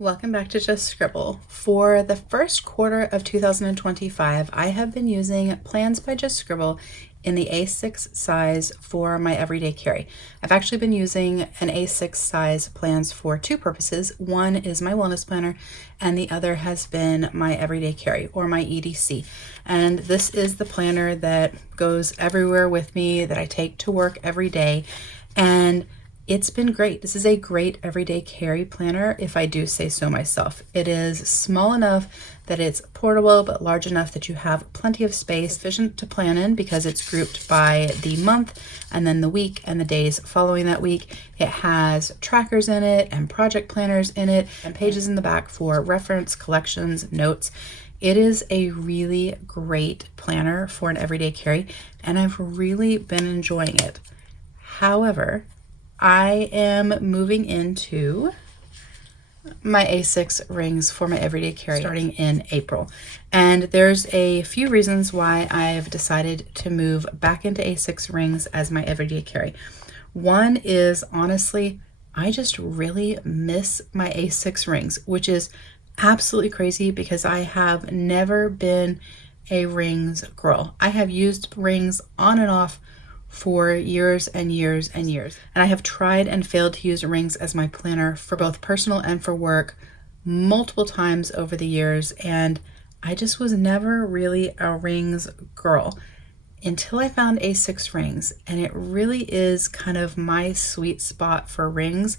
Welcome back to Just Scribble. For the first quarter of 2025, I have been using Plans by Just Scribble in the A6 size for my everyday carry. I've actually been using an A6 size plans for two purposes. One is my wellness planner, and the other has been my everyday carry, or my EDC. And this is the planner that goes everywhere with me, that I take to work every day. And it's been great. This is a great everyday carry planner, if I do say so myself. It is small enough that it's portable, but large enough that you have plenty of space, sufficient to plan in because it's grouped by the month and then the week and the days following that week. It has trackers in it and project planners in it and pages in the back for reference, collections, notes. It is a really great planner for an everyday carry, and I've really been enjoying it. However, I am moving into my A6 rings for my everyday carry starting in April. And there's a few reasons why I've decided to move back into A6 rings as my everyday carry. One is, honestly, I just really miss my A6 rings, which is absolutely crazy because I have never been a rings girl. I have used rings on and off for years and years and years. And I have tried and failed to use rings as my planner for both personal and for work multiple times over the years. And I just was never really a rings girl until I found A6 rings. And it really is kind of my sweet spot for rings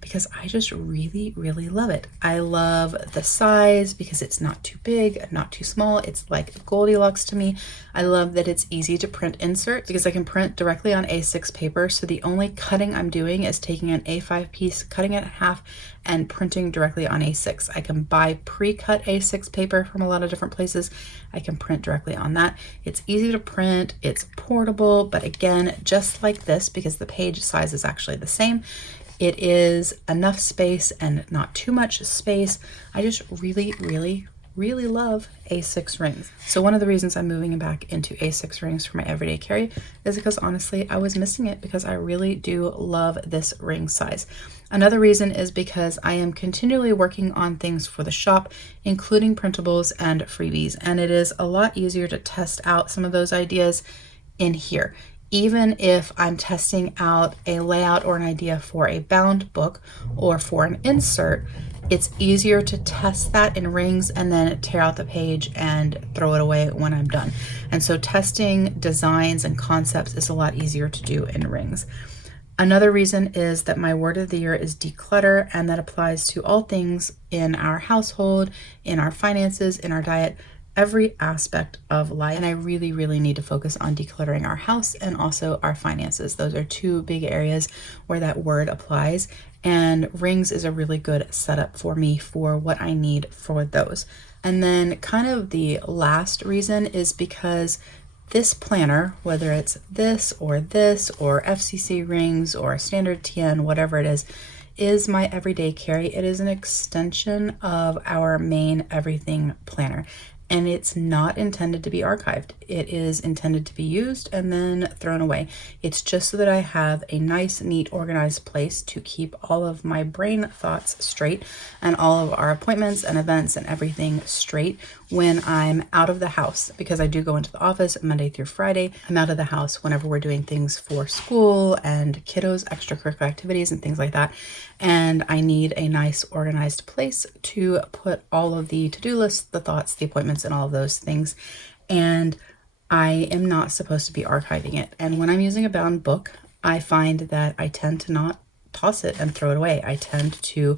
because I just really, really love it. I love the size because it's not too big, not too small. It's like Goldilocks to me. I love that it's easy to print inserts because I can print directly on A6 paper. So the only cutting I'm doing is taking an A5 piece, cutting it in half, and printing directly on A6. I can buy pre-cut A6 paper from a lot of different places. I can print directly on that. It's easy to print, it's portable, but again, just like this, because the page size is actually the same, it is enough space and not too much space. I just really, really, really love A6 rings. So one of the reasons I'm moving back into A6 rings for my everyday carry is because honestly, I was missing it because I really do love this ring size. Another reason is because I am continually working on things for the shop, including printables and freebies. And it is a lot easier to test out some of those ideas in here. Even if I'm testing out a layout or an idea for a bound book or for an insert, it's easier to test that in rings and then tear out the page and throw it away when I'm done. And so testing designs and concepts is a lot easier to do in rings. Another reason is that my word of the year is declutter, and that applies to all things in our household, in our finances, in our diet, every aspect of life. And I really, really need to focus on decluttering our house and also our finances. Those are two big areas where that word applies. And rings is a really good setup for me for what I need for those. And then kind of the last reason is because this planner, whether it's this or FCC rings or a standard TN, whatever it is my everyday carry. It is an extension of our main everything planner. And it's not intended to be archived. It is intended to be used and then thrown away. It's just so that I have a nice, neat, organized place to keep all of my brain thoughts straight and all of our appointments and events and everything straight when I'm out of the house, because I do go into the office Monday through Friday. I'm out of the house whenever we're doing things for school and kiddos, extracurricular activities and things like that. And I need a nice organized place to put all of the to-do lists, the thoughts, the appointments, and all of those things. And I am not supposed to be archiving it. And when I'm using a bound book, I find that I tend to not toss it and throw it away. I tend to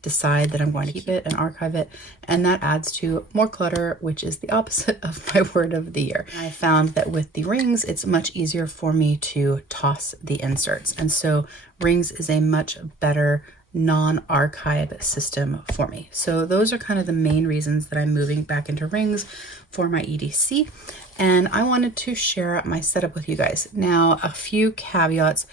decide that I'm going to keep it and archive it, and that adds to more clutter, which is the opposite of my word of the year. I found that with the rings, it's much easier for me to toss the inserts, and so rings is a much better non-archive system for me. So those are kind of the main reasons that I'm moving back into rings for my EDC, and I wanted to share my setup with you guys. Now, a few caveats.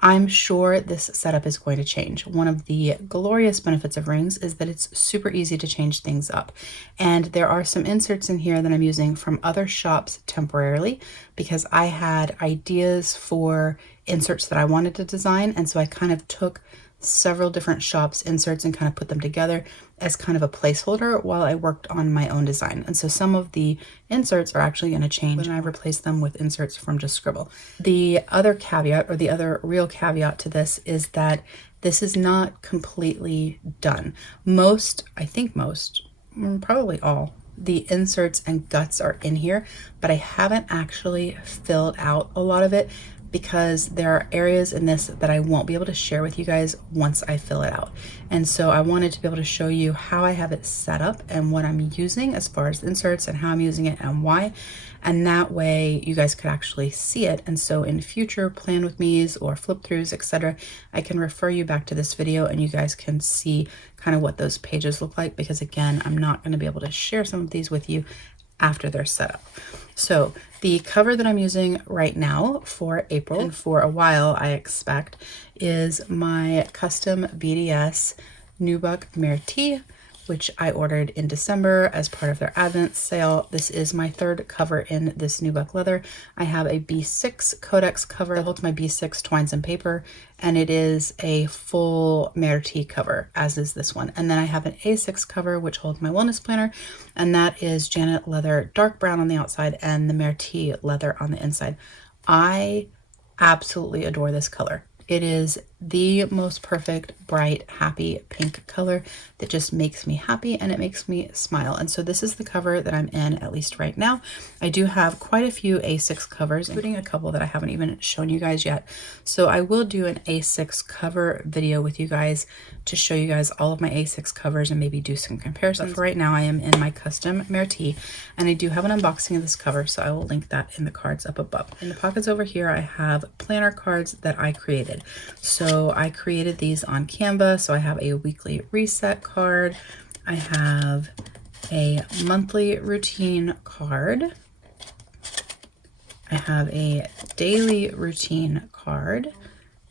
I'm sure this setup is going to change. One of the glorious benefits of rings is that it's super easy to change things up. And there are some inserts in here that I'm using from other shops temporarily because I had ideas for inserts that I wanted to design. And so I kind of took several different shops inserts and kind of put them together as kind of a placeholder while I worked on my own design. And so some of the inserts are actually going to change when I replace them with inserts from Just Scribble. The other caveat, or the other real caveat to this, is that this is not completely done. I think most, probably all, the inserts and guts are in here, but I haven't actually filled out a lot of it because there are areas in this that I won't be able to share with you guys once I fill it out. And so I wanted to be able to show you how I have it set up and what I'm using as far as inserts and how I'm using it and why. And that way you guys could actually see it. And so in future plan with me's or flip throughs, etc., I can refer you back to this video and you guys can see kind of what those pages look like, because again, I'm not going to be able to share some of these with you after they're set up. So the cover that I'm using right now for April, and for a while I expect, is my custom BDS Nubuck Métis, which I ordered in December as part of their Advent sale. This is my third cover in this Nubuck leather. I have a B6 Codex cover that holds my B6 twines and paper, and it is a full Métis cover, as is this one. And then I have an A6 cover, which holds my wellness planner, and that is Janet leather, dark brown on the outside, and the Métis leather on the inside. I absolutely adore this color. It is the most perfect, bright, happy pink color that just makes me happy and it makes me smile. And so this is the cover that I'm in, at least right now. I do have quite a few A6 covers, including a couple that I haven't even shown you guys yet. So I will do an A6 cover video with you guys to show you guys all of my A6 covers and maybe do some comparisons. But for right now, I am in my custom Métis, and I do have an unboxing of this cover, so I will link that in the cards up above. In the pockets over here, I have planner cards that I created. So I created these on Canva. So I have a weekly reset card. I have a monthly routine card. I have a daily routine card.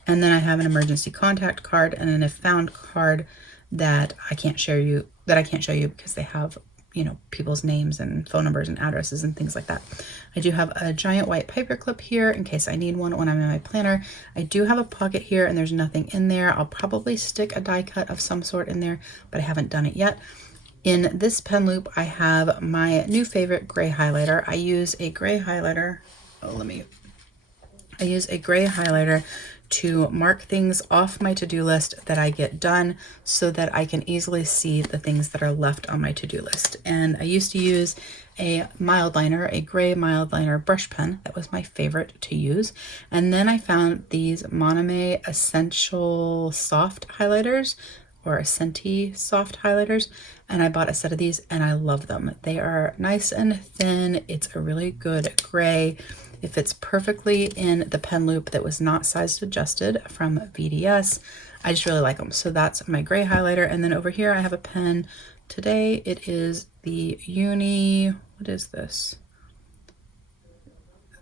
And then I have an emergency contact card and then a found card that I can't show you because they have, you know, people's names and phone numbers and addresses and things like that. I do have a giant white paper clip here in case I need one when I'm in my planner. I do have a pocket here and there's nothing in there. I'll probably stick a die cut of some sort in there, but I haven't done it yet. In this pen loop, I have my new favorite gray highlighter. I use a gray highlighter. I use a gray highlighter to mark things off my to-do list that I get done so that I can easily see the things that are left on my to-do list. And I used to use a mild liner, a gray mild liner brush pen. That was my favorite to use. And then I found these Monome Essential Soft Highlighters, or Essenti Soft Highlighters, and I bought a set of these and I love them. They are nice and thin. It's a really good gray. It fits perfectly in the pen loop that was not size adjusted from VDS. I just really like them. So that's my gray highlighter. And then over here I have a pen. Today it is the what is this?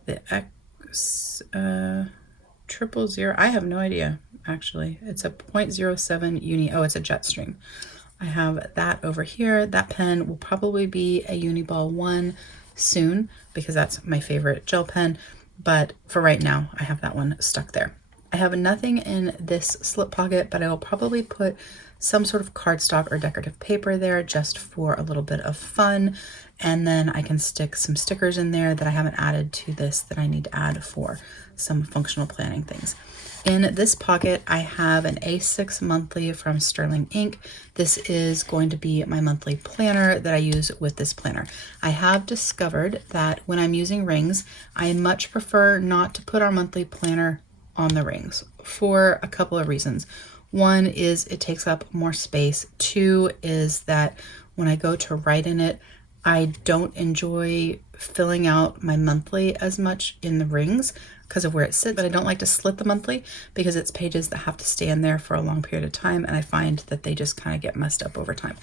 The X 000. I have no idea, actually. It's a 0.07 uni. Oh, it's a Jetstream. I have that over here. That pen will probably be a Uniball 1 soon because that's my favorite gel pen, but for right now I have that one stuck there. I have nothing in this slip pocket, but I will probably put some sort of cardstock or decorative paper there just for a little bit of fun, and then I can stick some stickers in there that I haven't added to this that I need to add for some functional planning things. In this pocket, I have an A6 monthly from Sterling Ink. This is going to be my monthly planner that I use with this planner. I have discovered that when I'm using rings, I much prefer not to put our monthly planner on the rings for a couple of reasons. One is it takes up more space. Two is that when I go to write in it, I don't enjoy filling out my monthly as much in the rings because of where it sits, but I don't like to slit the monthly because it's pages that have to stay in there for a long period of time, and I find that they just kind of get messed up over time.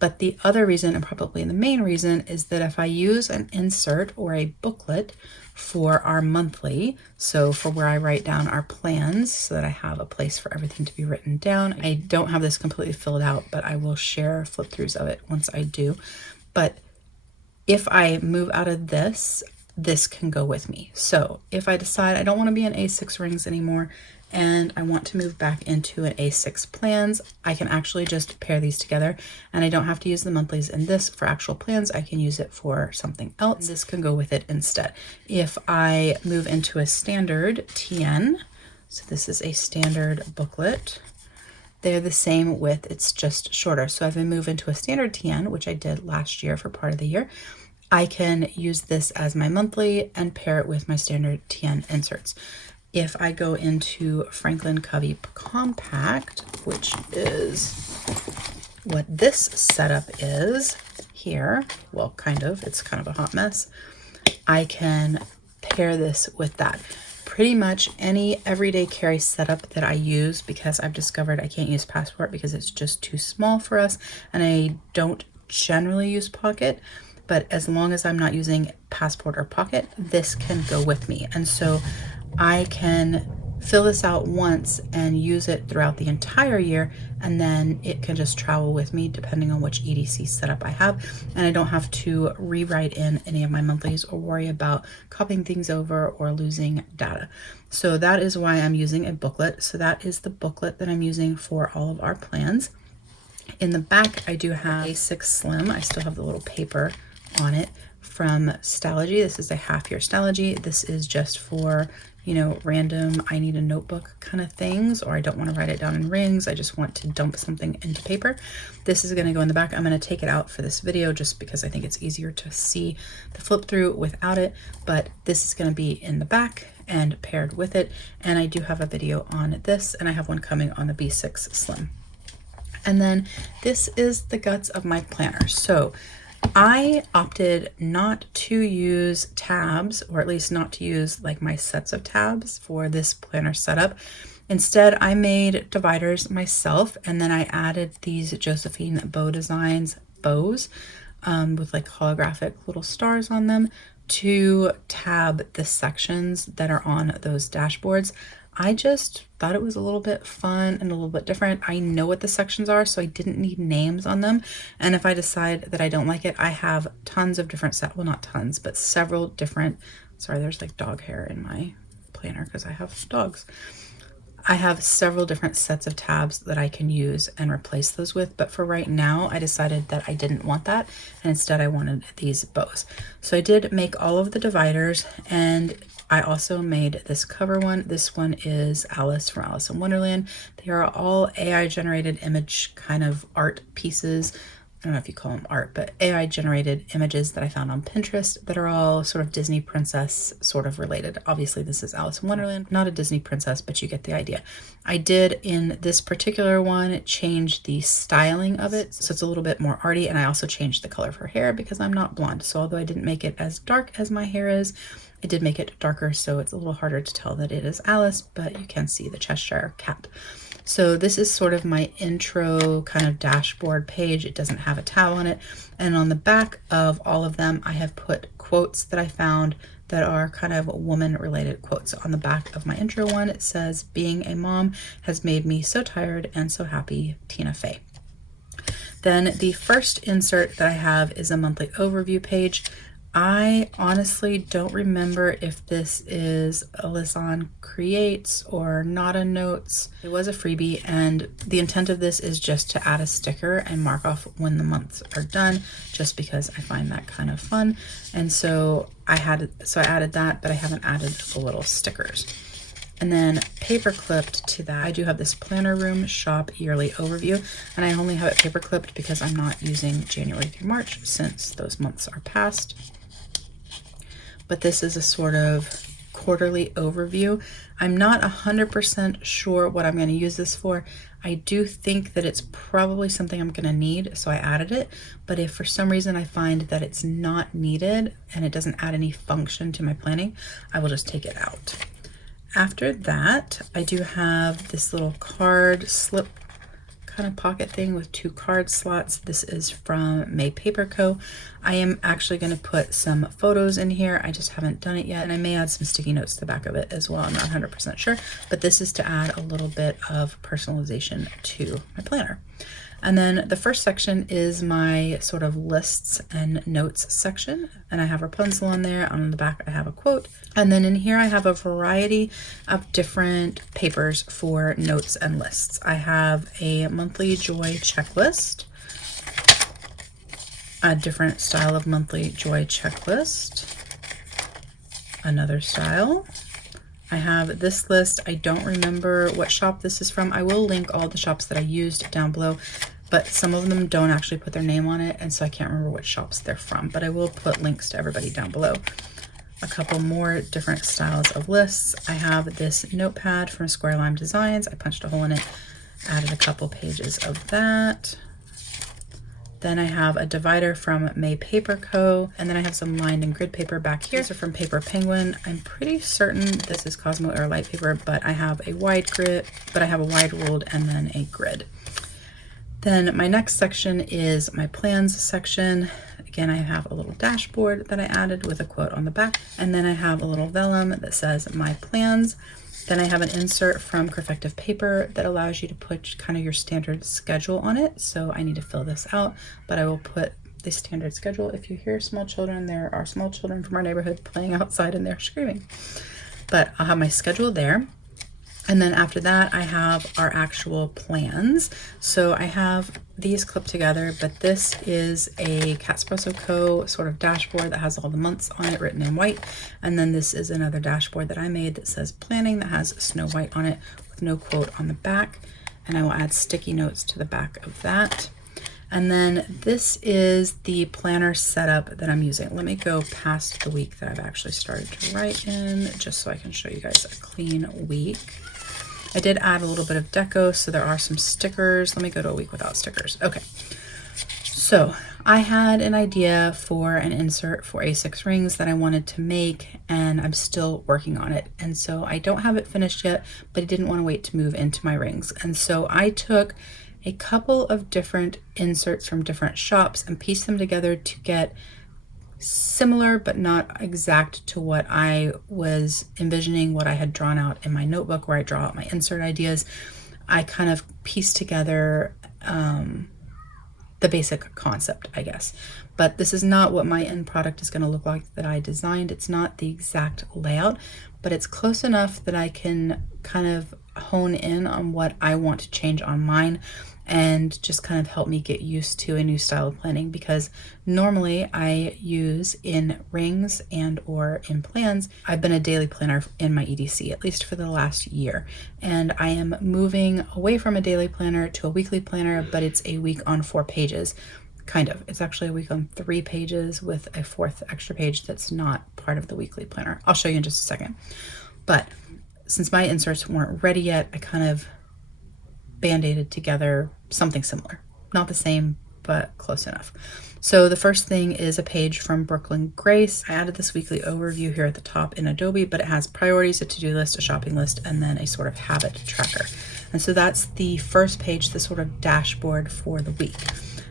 But the other reason, and probably the main reason, is that if I use an insert or a booklet for our monthly, so for where I write down our plans so that I have a place for everything to be written down. I don't have this completely filled out, but I will share flip throughs of it once I do. But if I move out of this, this can go with me. So if I decide I don't want to be in A6 rings anymore and I want to move back into an A6 plans, I can actually just pair these together, and I don't have to use the monthlies in this for actual plans. I can use it for something else. This can go with it instead. If I move into a standard TN, so this is a standard booklet, they're the same width, it's just shorter. So if I move into a standard TN, which I did last year for part of the year, I can use this as my monthly and pair it with my standard TN inserts. If I go into Franklin Covey Compact, which is what this setup is here, well, kind of, it's kind of a hot mess, I can pair this with that. Pretty much any everyday carry setup that I use, because I've discovered I can't use Passport because it's just too small for us, and I don't generally use Pocket, but as long as I'm not using Passport or Pocket, this can go with me. And so I can fill this out once and use it throughout the entire year, and then it can just travel with me depending on which EDC setup I have, and I don't have to rewrite in any of my monthlies or worry about copying things over or losing data. So that is why I'm using a booklet. So that is the booklet that I'm using for all of our plans. In the back, I do have A6 Slim. I still have the little paper on it from Stalogy. This is a half-year Stalogy. This is just for, you know, random, I need a notebook kind of things, or I don't want to write it down in rings, I just want to dump something into paper. This is going to go in the back. I'm going to take it out for this video just because I think it's easier to see the flip through without it, but this is going to be in the back and paired with it. And I do have a video on this, and I have one coming on the B6 Slim. And then this is the guts of my planner. So I opted not to use tabs, or at least not to use like my sets of tabs for this planner setup. Instead, I made dividers myself, and then I added these Josephine Bow Designs bows with like holographic little stars on them to tab the sections that are on those dashboards. I just thought it was a little bit fun and a little bit different. I know what the sections are, so I didn't need names on them. And if I decide that I don't like it, I have tons of different set, well, not tons, but several different, sorry, there's like dog hair in my planner because I have dogs. I have several different sets of tabs that I can use and replace those with, but for right now, I decided that I didn't want that, and instead I wanted these bows. So I did make all of the dividers, and I also made this cover one. This one is Alice from Alice in Wonderland. They are all AI generated image kind of art pieces. I don't know if you call them art, but AI generated images that I found on Pinterest that are all sort of Disney princess sort of related. Obviously this is Alice in Wonderland, not a Disney princess, but you get the idea. I did in this particular one change the styling of it, so it's a little bit more arty, and I also changed the color of her hair because I'm not blonde. So although I didn't make it as dark as my hair is, I did make it darker, so it's a little harder to tell that it is Alice, but you can see the Cheshire cat. So this is sort of my intro kind of dashboard page. It doesn't have a tab on it. And on the back of all of them, I have put quotes that I found that are kind of woman related quotes. On the back of my intro one, it says, "Being a mom has made me so tired and so happy, Tina Fey." Then the first insert that I have is a monthly overview page. I honestly don't remember if this is a Lisan Creates or Nada Notes. It was a freebie, and the intent of this is just to add a sticker and mark off when the months are done, just because I find that kind of fun. And so I added that, but I haven't added the little stickers. And then paper clipped to that, I do have this Planner Room Shop Yearly Overview, and I only have it paper clipped because I'm not using January through March since those months are past. But this is a sort of quarterly overview. I'm not 100% sure what I'm going to use this for. I do think that it's probably something I'm going to need, so I added it. But if for some reason I find that it's not needed and it doesn't add any function to my planning, I will just take it out. After that, I do have this little card slip kind of pocket thing with 2 card slots. This is from May Paper Co. I am actually going to put some photos in here. I just haven't done it yet, and I may add some sticky notes to the back of it as well. I'm not 100% sure, but this is to add a little bit of personalization to my planner. And then the first section is my sort of lists and notes section. And I have Rapunzel on there. On the back, I have a quote. And then in here, I have a variety of different papers for notes and lists. I have a monthly joy checklist, a different style of monthly joy checklist, another style. I have this list. I don't remember what shop this is from. I will link all the shops that I used down below, but some of them don't actually put their name on it, and so I can't remember which shops they're from, but I will put links to everybody down below. A couple more different styles of lists. I have this notepad from Square Lime Designs. I punched a hole in it, added a couple pages of that. Then I have a divider from May Paper Co. And then I have some lined and grid paper back here. These are from Paper Penguin. I'm pretty certain this is Cosmo Air Light paper, but I have a wide grid, but I have a wide ruled and then a grid. Then my next section is my plans section. Again, I have a little dashboard that I added with a quote on the back. And then I have a little vellum that says my plans. Then I have an insert from Perfective Paper that allows you to put kind of your standard schedule on it. So I need to fill this out, but I will put the standard schedule. If you hear small children, there are small children from our neighborhood playing outside and they're screaming. But I'll have my schedule there. And then after that, I have our actual plans. So I have these clipped together, but this is a Espresso Co. sort of dashboard that has all the months on it written in white. And then this is another dashboard that I made that says planning that has Snow White on it with no quote on the back. And I will add sticky notes to the back of that. And then this is the planner setup that I'm using. Let me go past the week that I've actually started to write in, just so I can show you guys a clean week. I did add a little bit of deco, so there are some stickers. Let me go to a week without stickers. Okay, so I had an idea for an insert for A6 rings that I wanted to make, and I'm still working on it. And so I don't have it finished yet, but I didn't want to wait to move into my rings. And so I took a couple of different inserts from different shops and pieced them together to get similar but not exact to what I was envisioning, what I had drawn out in my notebook where I draw out my insert ideas. I kind of pieced together the basic concept, I guess. But this is not what my end product is going to look like that I designed. It's not the exact layout, but it's close enough that I can kind of hone in on what I want to change on mine and just kind of help me get used to a new style of planning, because normally I use in rings and or in plans, I've been a daily planner in my EDC, at least for the last year. And I am moving away from a daily planner to a weekly planner, but it's a week on 4 pages. Kind of. It's actually a week on 3 pages with a 4th extra page that's not part of the weekly planner. I'll show you in just a second. But since my inserts weren't ready yet, I kind of band-aided together something similar. Not the same, but close enough. So the first thing is a page from Brooklyn Grace. I added this weekly overview here at the top in Adobe, but it has priorities, a to-do list, a shopping list, and then a sort of habit tracker. And so that's the first page, the sort of dashboard for the week.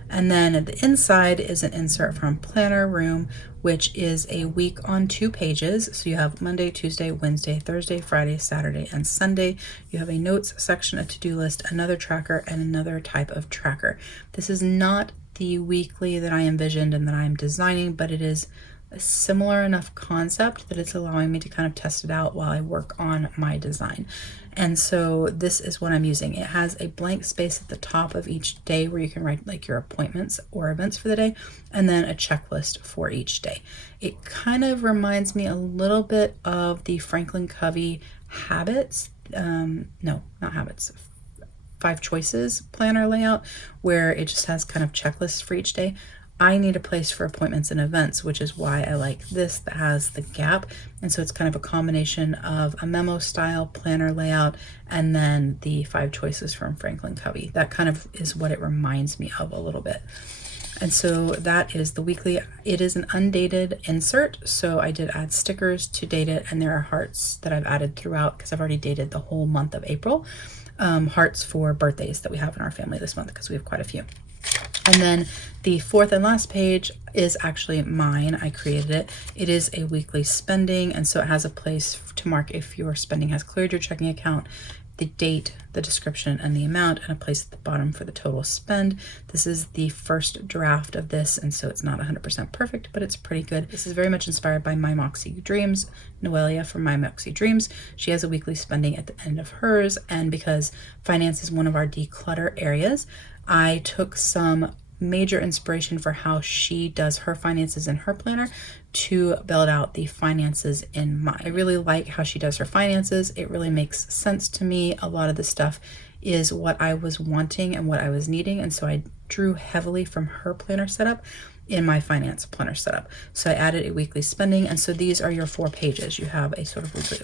And then at the inside is an insert from Planner Room, which is a week on 2 pages. So you have Monday, Tuesday, Wednesday, Thursday, Friday, Saturday, and Sunday. You have a notes section, a to-do list, another tracker, and another type of tracker. This is not the weekly that I envisioned and that I'm designing, but it is a similar enough concept that it's allowing me to kind of test it out while I work on my design. And so this is what I'm using. It has a blank space at the top of each day where you can write like your appointments or events for the day, and then a checklist for each day. It kind of reminds me a little bit of the Franklin Covey Habits, no, not Habits, 5 Choices planner layout, where it just has kind of checklists for each day. I need a place for appointments and events, which is why I like this that has the gap. And so it's kind of a combination of a memo style planner layout and then the 5 choices from Franklin Covey. That kind of is what it reminds me of a little bit. And so that is the weekly. It is an undated insert, so I did add stickers to date it, and there are hearts that I've added throughout because I've already dated the whole month of April. Hearts for birthdays that we have in our family this month because we have quite a few. And then the 4th and last page is actually mine. I created it. It is a weekly spending, and so it has a place to mark if your spending has cleared your checking account, the date, the description, and the amount, and a place at the bottom for the total spend. This is the first draft of this, and so it's not 100% perfect, but it's pretty good. This is very much inspired by My Moxie Dreams, Noelia from My Moxie Dreams. She has a weekly spending at the end of hers, and because finance is one of our declutter areas, I took some major inspiration for how she does her finances in her planner to build out the finances in mine. I really like how she does her finances. It really makes sense to me. A lot of the stuff is what I was wanting and what I was needing, and so I drew heavily from her planner setup in my finance planner setup. So I added a weekly spending, and so these are your 4 pages. You have a sort of weekly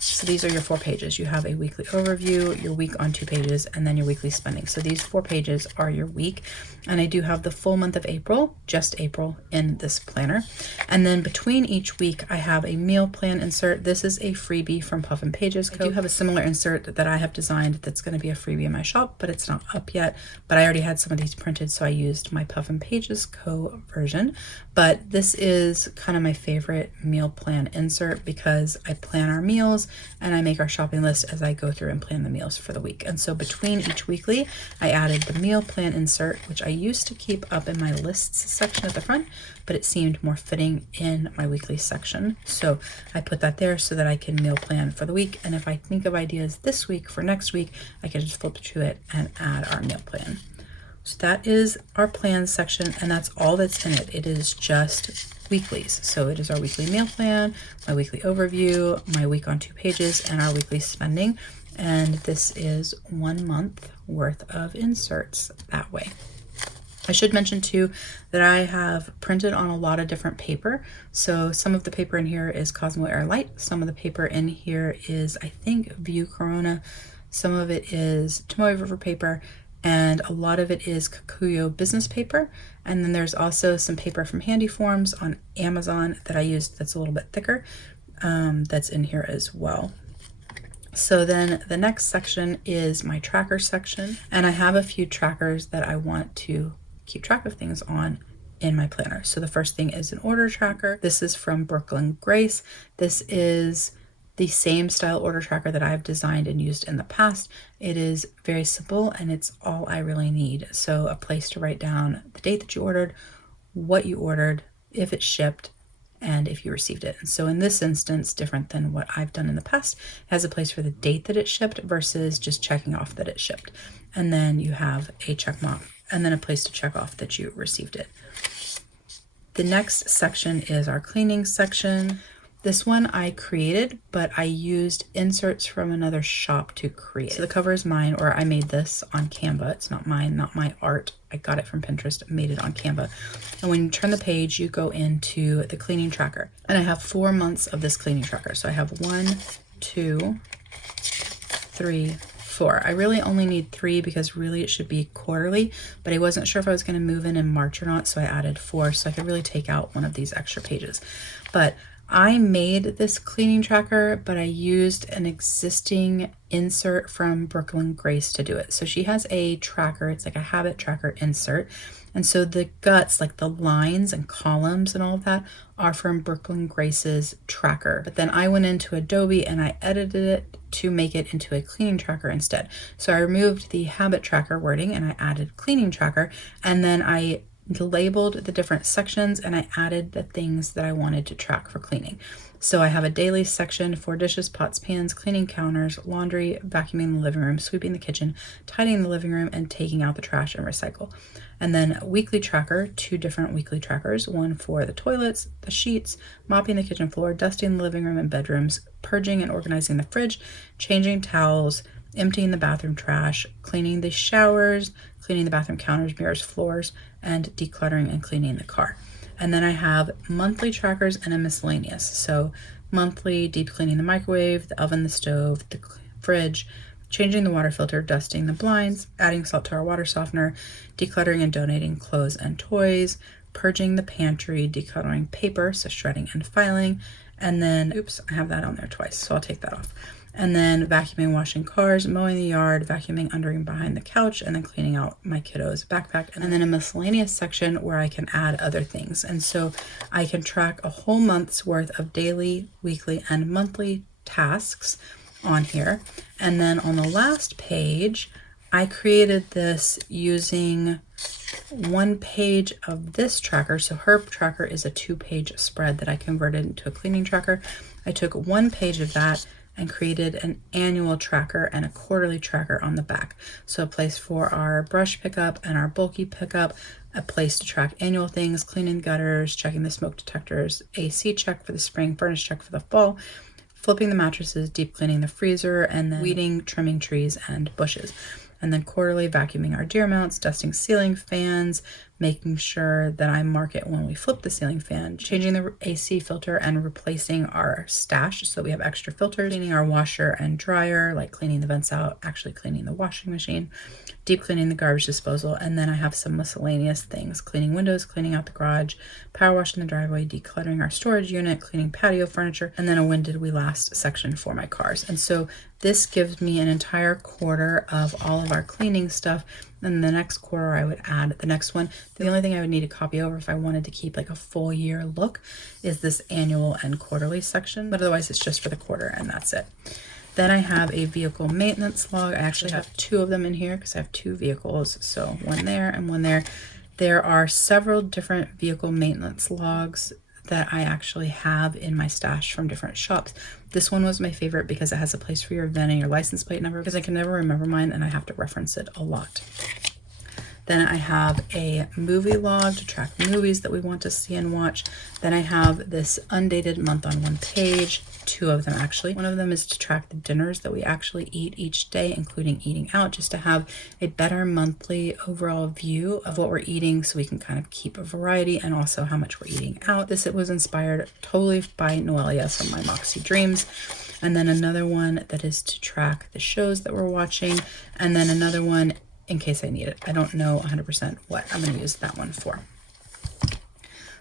So these are your 4 pages. You have a weekly overview, your week on 2 pages, and then your weekly spending. So these 4 pages are your week. And I do have the full month of April, just April, in this planner. And then between each week, I have a meal plan insert. This is a freebie from Puff and Pages Co. I do have a similar insert that I have designed that's going to be a freebie in my shop, but it's not up yet. But I already had some of these printed, so I used my Puff and Pages Co. version. But this is kind of my favorite meal plan insert because I plan our meals and I make our shopping list as I go through and plan the meals for the week. And so between each weekly, I added the meal plan insert, which I used to keep up in my lists section at the front, but it seemed more fitting in my weekly section. So I put that there so that I can meal plan for the week. And if I think of ideas this week for next week, I can just flip to it and add our meal plan. So that is our plans section, and that's all that's in it. It is just weeklies. So it is our weekly meal plan, my weekly overview, my week on 2 pages, and our weekly spending. And this is 1 month worth of inserts that way. I should mention too that I have printed on a lot of different paper. So some of the paper in here is Cosmo Air Light. Some of the paper in here is, I think, View Corona. Some of it is Tomoe River paper, and a lot of it is Kikuyo business paper. And then there's also some paper from Handy Forms on Amazon that I used that's a little bit thicker, that's in here as well. So then the next section is my tracker section, and I have a few trackers that I want to keep track of things on in my planner. So the first thing is an order tracker. This is from Brooklyn Grace. This is the same style order tracker that I've designed and used in the past. It is very simple and it's all I really need. So a place to write down the date that you ordered, what you ordered, if it shipped, and if you received it. And so in this instance, different than what I've done in the past, it has a place for the date that it shipped versus just checking off that it shipped. And then you have a check mark and then a place to check off that you received it. The next section is our cleaning section. This one I created, but I used inserts from another shop to create. So the cover is mine, or I made this on Canva. It's not mine, not my art. I got it from Pinterest, made it on Canva. And when you turn the page, you go into the cleaning tracker. And I have 4 months of this cleaning tracker. So I have 1, 2, 3, 4. I really only need 3 because really it should be quarterly, but I wasn't sure if I was going to move in March or not, so I added 4 so I could really take out one of these extra pages. But I made this cleaning tracker, but I used an existing insert from Brooklyn Grace to do it. So she has a tracker, it's like a habit tracker insert. And so the guts, like the lines and columns and all of that, are from Brooklyn Grace's tracker. But then I went into Adobe and I edited it to make it into a cleaning tracker instead. So I removed the habit tracker wording and I added cleaning tracker, and then I labeled the different sections and I added the things that I wanted to track for cleaning. So I have a daily section for dishes, pots, pans, cleaning counters, laundry, vacuuming the living room, sweeping the kitchen, tidying the living room, and taking out the trash and recycle. And then a weekly tracker, 2 different weekly trackers, one for the toilets, the sheets, mopping the kitchen floor, dusting the living room and bedrooms, purging and organizing the fridge, changing towels, emptying the bathroom trash, cleaning the showers, cleaning the bathroom counters, mirrors, floors, and decluttering and cleaning the car. And then I have monthly trackers and a miscellaneous. So monthly, deep cleaning the microwave, the oven, the stove, the fridge, changing the water filter, dusting the blinds, adding salt to our water softener, decluttering and donating clothes and toys, purging the pantry, decluttering paper, so shredding and filing, and then, oops, I have that on there twice, so I'll take that off. And then vacuuming, washing cars, mowing the yard, vacuuming under and behind the couch, and then cleaning out my kiddo's backpack. And then a miscellaneous section where I can add other things. And so I can track a whole month's worth of daily, weekly, and monthly tasks on here. And then on the last page, I created this using one page of this tracker. So her tracker is a 2-page spread that I converted into a cleaning tracker. I took one page of that and created an annual tracker and a quarterly tracker on the back. So a place for our brush pickup and our bulky pickup, a place to track annual things, cleaning gutters, checking the smoke detectors, AC check for the spring, furnace check for the fall, flipping the mattresses, deep cleaning the freezer, and then weeding, trimming trees and bushes. And then quarterly vacuuming our deer mounts, dusting ceiling fans, making sure that I mark it when we flip the ceiling fan, changing the AC filter and replacing our stash so we have extra filters, cleaning our washer and dryer, like cleaning the vents out, actually cleaning the washing machine, deep cleaning the garbage disposal, and then I have some miscellaneous things, cleaning windows, cleaning out the garage, power washing the driveway, decluttering our storage unit, cleaning patio furniture, and then a when did we last section for my cars. And so this gives me an entire quarter of all of our cleaning stuff. And the next quarter I would add the next one. The only thing I would need to copy over if I wanted to keep like a full year look is this annual and quarterly section, but otherwise it's just for the quarter and that's it. Then I have a vehicle maintenance log. I actually have 2 of them in here because I have 2 vehicles. So one there and one there. There are several different vehicle maintenance logs that I actually have in my stash from different shops. This one was my favorite because it has a place for your VIN and your license plate number, because I can never remember mine and I have to reference it a lot. Then I have a movie log to track movies that we want to see and watch. Then I have this undated month on one page, 2 of them actually. One of them is to track the dinners that we actually eat each day, including eating out, just to have a better monthly overall view of what we're eating so we can kind of keep a variety and also how much we're eating out. It was inspired totally by Noelia from My Moxie Dreams. And then another one that is to track the shows that we're watching. And then another one in case I need it. I don't know 100% what I'm going to use that one for.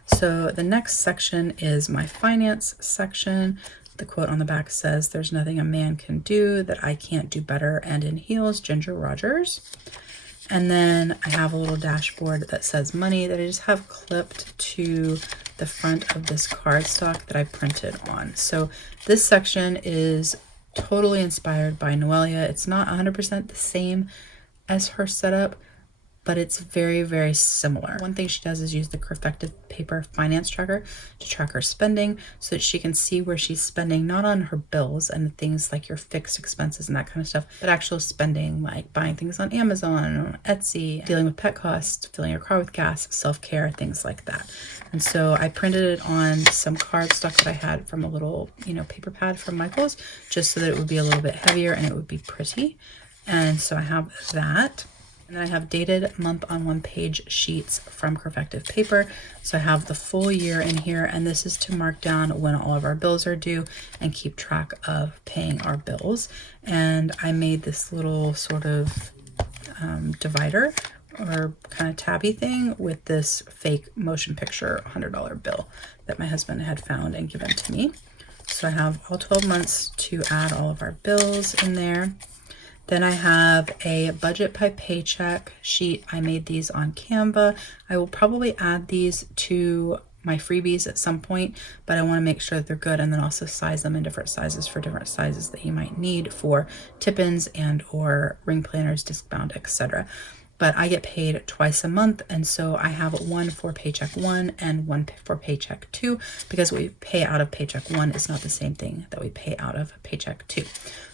So the next section is my finance section. The quote on the back says, "There's nothing a man can do that I can't do better, and in heels, Ginger Rogers." And then I have a little dashboard that says money that I just have clipped to the front of this cardstock that I printed on. So this section is totally inspired by Noelia. It's not 100% the same as her setup, but it's very, very similar. One thing she does is use the Crafective paper finance tracker to track her spending so that she can see where she's spending, not on her bills and things like your fixed expenses and that kind of stuff, but actual spending like buying things on Amazon or Etsy, dealing with pet costs, filling your car with gas, self-care, things like that. And so I printed it on some cardstock that I had from a little, paper pad from Michael's, just so that it would be a little bit heavier and it would be pretty. And so I have that. And then I have dated month on one page sheets from Crafective paper. So I have the full year in here, and this is to mark down when all of our bills are due and keep track of paying our bills. And I made this little sort of divider or kind of tabby thing with this fake motion picture $100 bill that my husband had found and given to me. So I have all 12 months to add all of our bills in there. Then I have a budget by paycheck sheet. I made these on Canva. I will probably add these to my freebies at some point, but I want to make sure that they're good and then also size them in different sizes for different sizes that you might need for tip-ins and or ring planners, disc bound, etc. But I get paid twice a month, and so I have one for paycheck 1 and one for paycheck 2, because what we pay out of paycheck 1 is not the same thing that we pay out of paycheck 2.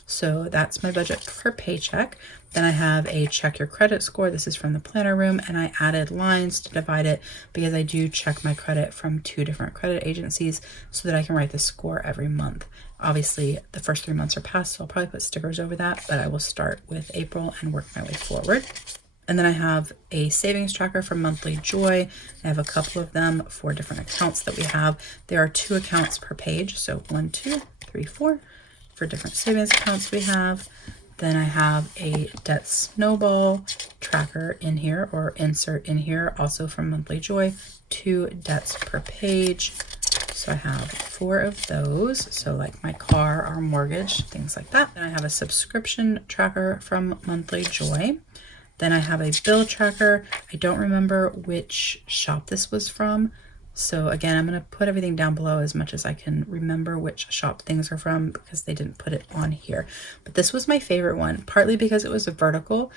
So that's my budget per paycheck. Then I have a check your credit score. This is from the planner room, and I added lines to divide it because I do check my credit from 2 different credit agencies so that I can write the score every month. Obviously, the first 3 months are past, so I'll probably put stickers over that, but I will start with April and work my way forward. And then I have a savings tracker from Monthly Joy. I have a couple of them for different accounts that we have. There are 2 accounts per page, so 1, 2, 3, 4 for different savings accounts we have. Then I have a debt snowball tracker in here, or insert in here, also from Monthly Joy, 2 debts per page. So I have 4 of those. So like my car, our mortgage, things like that. Then I have a subscription tracker from Monthly Joy. Then I have a bill tracker. I don't remember which shop this was from, So again, I'm going to put everything down below as much as I can remember which shop things are from, because they didn't put it on here. But this was my favorite one, partly because it was a vertical,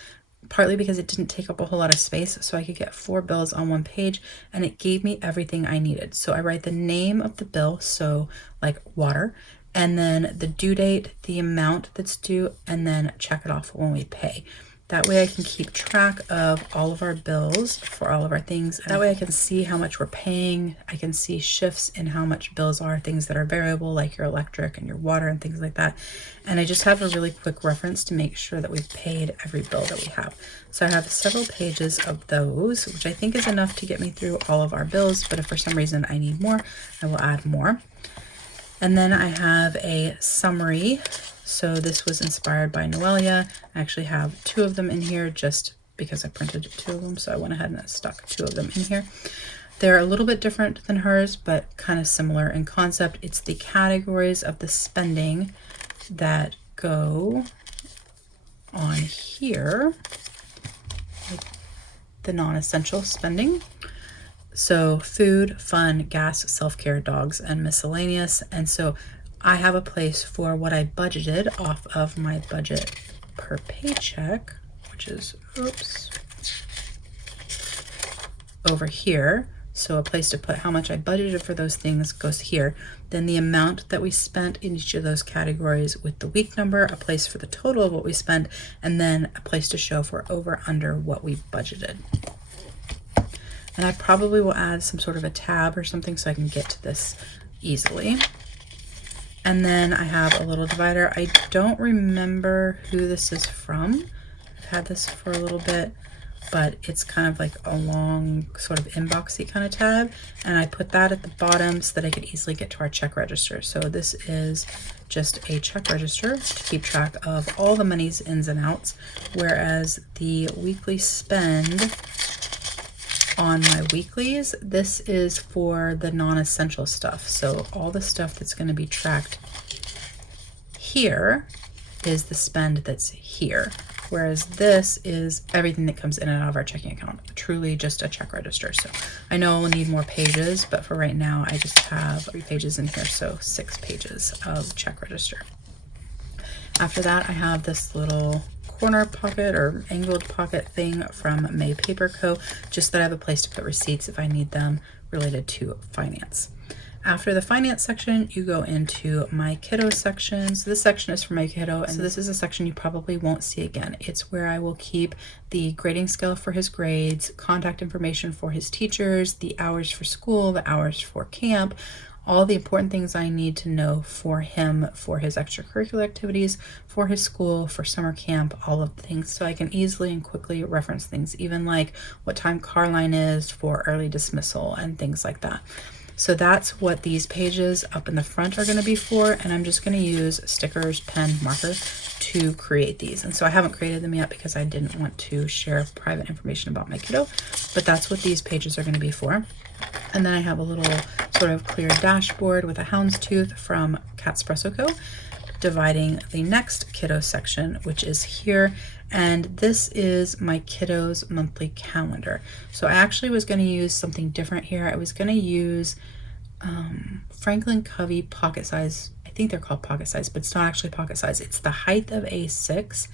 partly because it didn't take up a whole lot of space, so I could get 4 bills on one page, and it gave me everything I needed. So I write the name of the bill, so like water, and then the due date, the amount that's due, and then check it off when we pay. That way I can keep track of all of our bills for all of our things. That way I can see how much we're paying. I can see shifts in how much bills are, things that are variable, like your electric and your water and things like that. And I just have a really quick reference to make sure that we've paid every bill that we have. So I have several pages of those, which I think is enough to get me through all of our bills. But if for some reason I need more, I will add more. And then I have a summary. So this was inspired by Noelia. I actually have 2 of them in here just because I printed 2 of them. So I went ahead and stuck 2 of them in here. They're a little bit different than hers, but kind of similar in concept. It's the categories of the spending that go on here, like the non-essential spending. So food, fun, gas, self-care, dogs, and miscellaneous. And so I have a place for what I budgeted off of my budget per paycheck, which is, oops, over here. So a place to put how much I budgeted for those things goes here. Then the amount that we spent in each of those categories with the week number, a place for the total of what we spent, and then a place to show for over under what we budgeted. And I probably will add some sort of a tab or something so I can get to this easily. And then I have a little divider. I don't remember who this is from. I've had this for a little bit, but it's kind of like a long sort of inboxy kind of tab. And I put that at the bottom so that I could easily get to our check register. So this is just a check register to keep track of all the money's ins and outs, whereas the weekly spend on my weeklies, this is for the non-essential stuff. So all the stuff that's going to be tracked here is the spend that's here, whereas this is everything that comes in and out of our checking account, truly just a check register. So I know we'll need more pages, but for right now I just have 3 pages in here, so 6 pages of check register. After that, I have this little corner pocket or angled pocket thing from May Paper Co., just that I have a place to put receipts if I need them related to finance. After the finance section, you go into my kiddo section. So this section is for my kiddo, and so this is a section you probably won't see again. It's where I will keep the grading scale for his grades, contact information for his teachers, the hours for school, the hours for camp, all the important things I need to know for him, for his extracurricular activities, for his school, for summer camp, all of the things. So I can easily and quickly reference things, even like what time car line is for early dismissal and things like that. So that's what these pages up in the front are going to be for, and I'm just going to use stickers, pen, marker to create these. And so I haven't created them yet because I didn't want to share private information about my kiddo, but that's what these pages are going to be for. And then I have a little sort of clear dashboard with a houndstooth from Chic Sparrow Co., dividing the next kiddo section, which is here. And this is my kiddo's monthly calendar. So I actually was going to use something different here. I was going to use Franklin Covey pocket size. I think they're called pocket size, but it's not actually pocket size. It's the height of A6,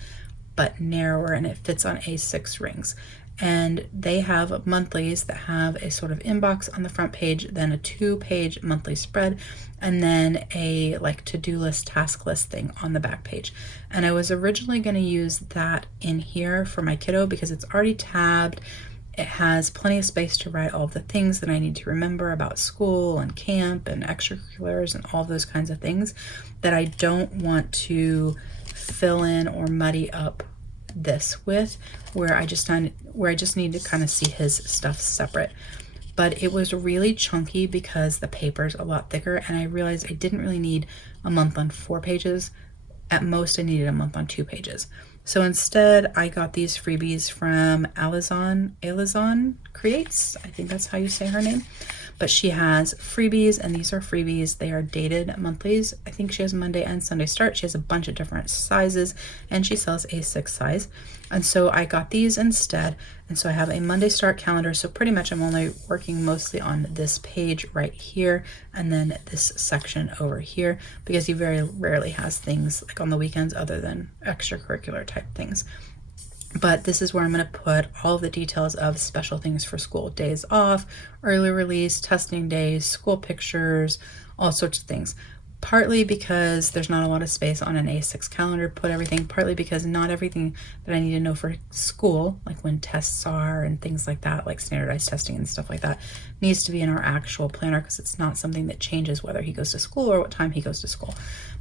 but narrower, and it fits on A6 rings. And they have monthlies that have a sort of inbox on the front page, then a 2-page monthly spread, and then a like to-do list, task list thing on the back page. And I was originally going to use that in here for my kiddo because it's already tabbed. It has plenty of space to write all the things that I need to remember about school and camp and extracurriculars and all those kinds of things that I don't want to fill in or muddy up this with, where I just need to kind of see his stuff separate. But it was really chunky because the paper's a lot thicker, and I realized I didn't really need a month on 4 pages. At most I needed a month on 2 pages. So instead, I got these freebies from Alizon Creates. I think that's how you say her name. But she has freebies, and these are freebies. They are dated monthlies. I think she has Monday and Sunday start. She has a bunch of different sizes, and she sells A6 size. And so I got these instead. And so I have a Monday start calendar. So pretty much I'm only working mostly on this page right here, and then this section over here, because he very rarely has things like on the weekends other than extracurricular type things. But this is where I'm going to put all the details of special things for school: days off, early release, testing days, school pictures, all sorts of things. Partly because there's not a lot of space on an A6 calendar to put everything, partly because not everything that I need to know for school, like when tests are and things like that, like standardized testing and stuff like that, needs to be in our actual planner, because it's not something that changes whether he goes to school or what time he goes to school.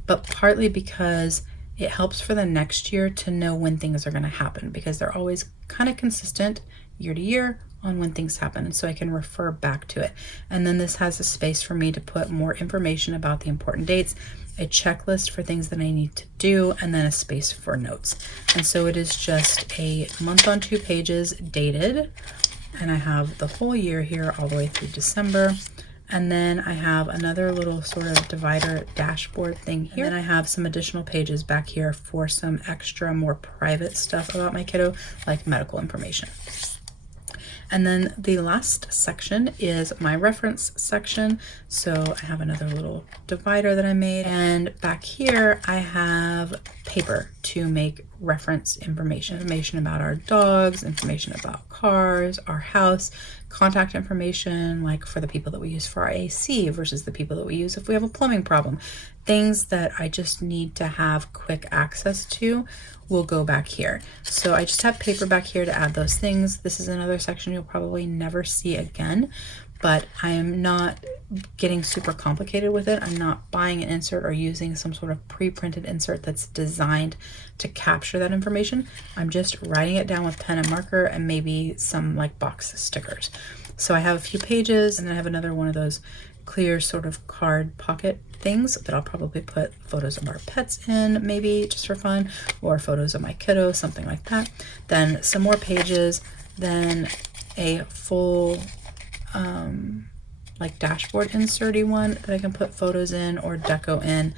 But partly because it helps for the next year to know when things are going to happen, because they're always kind of consistent year to year on when things happen, and so I can refer back to it. And then this has a space for me to put more information about the important dates, a checklist for things that I need to do, and then a space for notes. And so it is just a month on 2 pages dated, and I have the whole year here all the way through December. And then I have another little sort of divider dashboard thing here. And then I have some additional pages back here for some extra, more private stuff about my kiddo, like medical information. And then the last section is my reference section. So I have another little divider that I made. And back here, I have paper to make reference information about our dogs, information about cars, our house, contact information, like for the people that we use for our AC versus the people that we use if we have a plumbing problem. Things that I just need to have quick access to will go back here. So I just have paper back here to add those things. This is another section you'll probably never see again, but I am not getting super complicated with it. I'm not buying an insert or using some sort of pre-printed insert that's designed to capture that information. I'm just writing it down with pen and marker and maybe some like box stickers. So I have a few pages, and then I have another one of those clear sort of card pocket things that I'll probably put photos of our pets in, maybe just for fun, or photos of my kiddo, something like that. Then some more pages, then a full like dashboard inserty one that I can put photos in or deco in,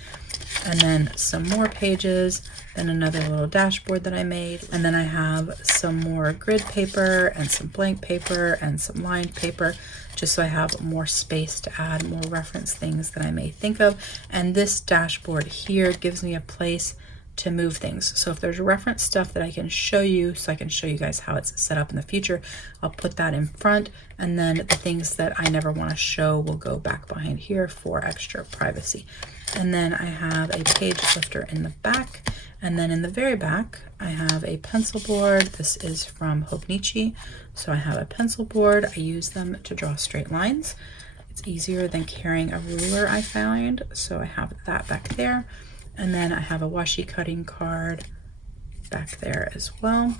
and then some more pages, then another little dashboard that I made, and then I have some more grid paper and some blank paper and some lined paper, just so I have more space to add more reference things that I may think of. And this dashboard here gives me a place to move things. So if there's reference stuff that I can show you, so I can show you guys how it's set up in the future, I'll put that in front, and then the things that I never want to show will go back behind here for extra privacy. And then I have a page lifter in the back, and then in the very back I have a pencil board. This is from Hobnichi. So I have a pencil board. I use them to draw straight lines. It's easier than carrying a ruler, I find, so I have that back there. And then I have a washi cutting card back there as well.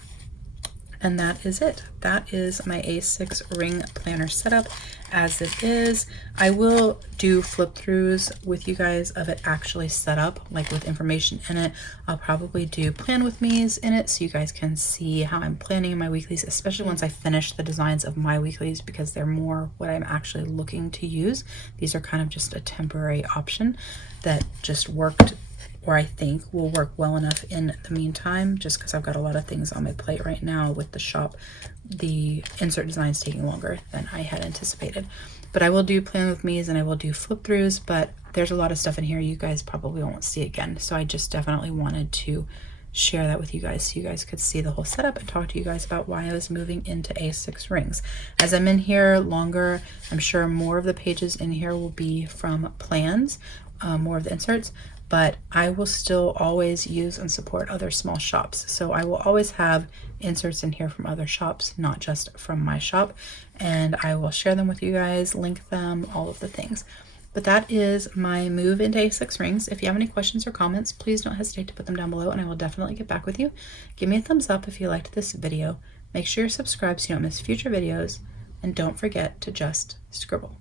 And that is it. That is my A6 ring planner setup as it is. I will do flip throughs with you guys of it actually set up, like with information in it. I'll probably do plan with me's in it so you guys can see how I'm planning my weeklies, especially once I finish the designs of my weeklies, because they're more what I'm actually looking to use. These are kind of just a temporary option that just worked, or I think will work well enough in the meantime, just because I've got a lot of things on my plate right now with the shop. The insert design is taking longer than I had anticipated. But I will do plan with me's and I will do flip throughs, but there's a lot of stuff in here you guys probably won't see again. So I just definitely wanted to share that with you guys so you guys could see the whole setup and talk to you guys about why I was moving into A6 rings. As I'm in here longer, I'm sure more of the pages in here will be from plans, more of the inserts, but I will still always use and support other small shops. So I will always have inserts in here from other shops, not just from my shop, and I will share them with you guys, link them, all of the things. But that is my move into A6 rings. If you have any questions or comments, please don't hesitate to put them down below and I will definitely get back with you. Give me a thumbs up if you liked this video. Make sure you're subscribed so you don't miss future videos, and don't forget to just scribble.